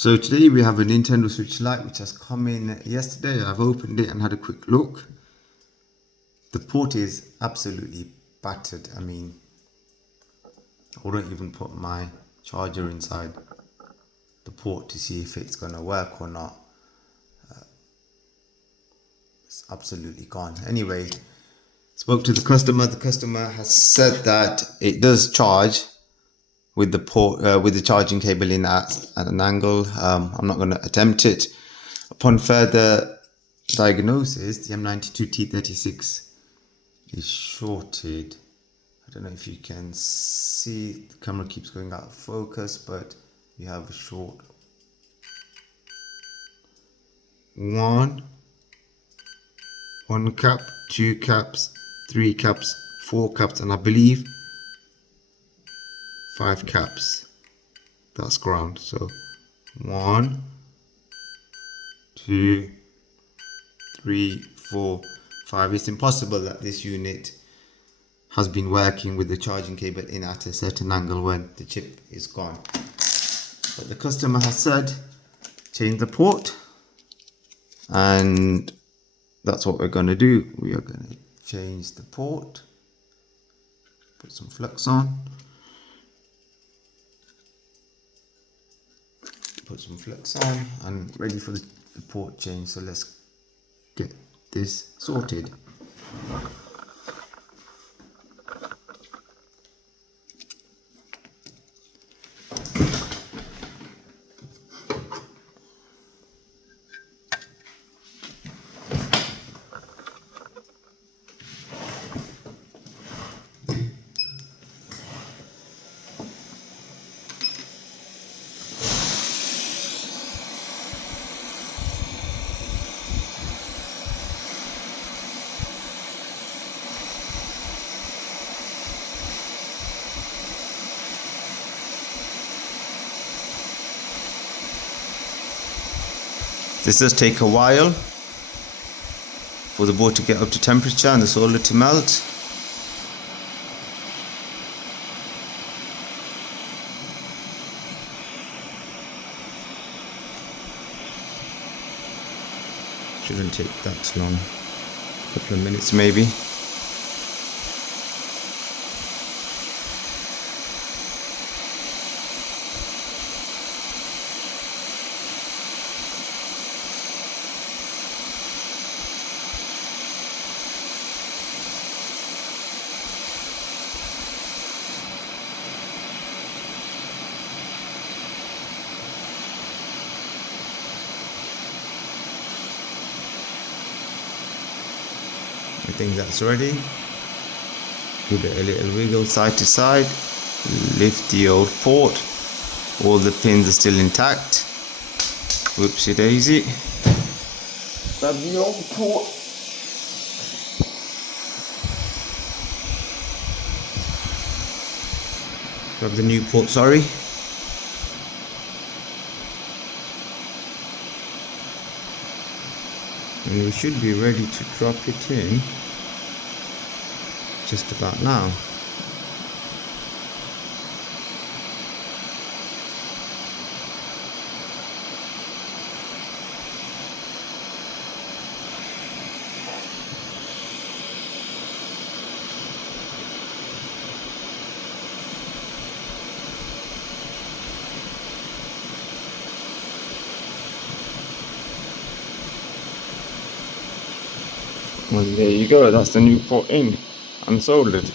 So today we have a Nintendo Switch Lite which has come in yesterday. I've opened it and had a quick look. The port is absolutely battered. I mean, I wouldn't even put my charger inside the port to see if it's going to work or not. It's absolutely gone. Anyway, spoke to the customer. The customer has said that it does charge with the port, with the charging cable in at an angle. I'm not going to attempt it. Upon further diagnosis, the M92T36 is shorted. I don't know if you can see, the camera keeps going out of focus, but you have a short one cap, 2 caps, 3 caps, 4 caps, and I believe 5 caps. That's ground. So 1, 2, 3, 4, 5. It's impossible that this unit has been working with the charging cable in at a certain angle when the chip is gone. But the customer has said change the port, and that's what we're going to do. We are going to change the port, put some flux on, and ready for the port change. So let's get this sorted. This does take a while for the board to get up to temperature and the solder to melt. Shouldn't take that long, a couple of minutes maybe. I think that's ready. Give it a little wiggle side to side. Lift the old port. All the pins are still intact. Whoopsie daisy. Grab the old port. Grab the new port, sorry. And we should be ready to drop it in just about now. Well, there you go, that's the new port in and soldered.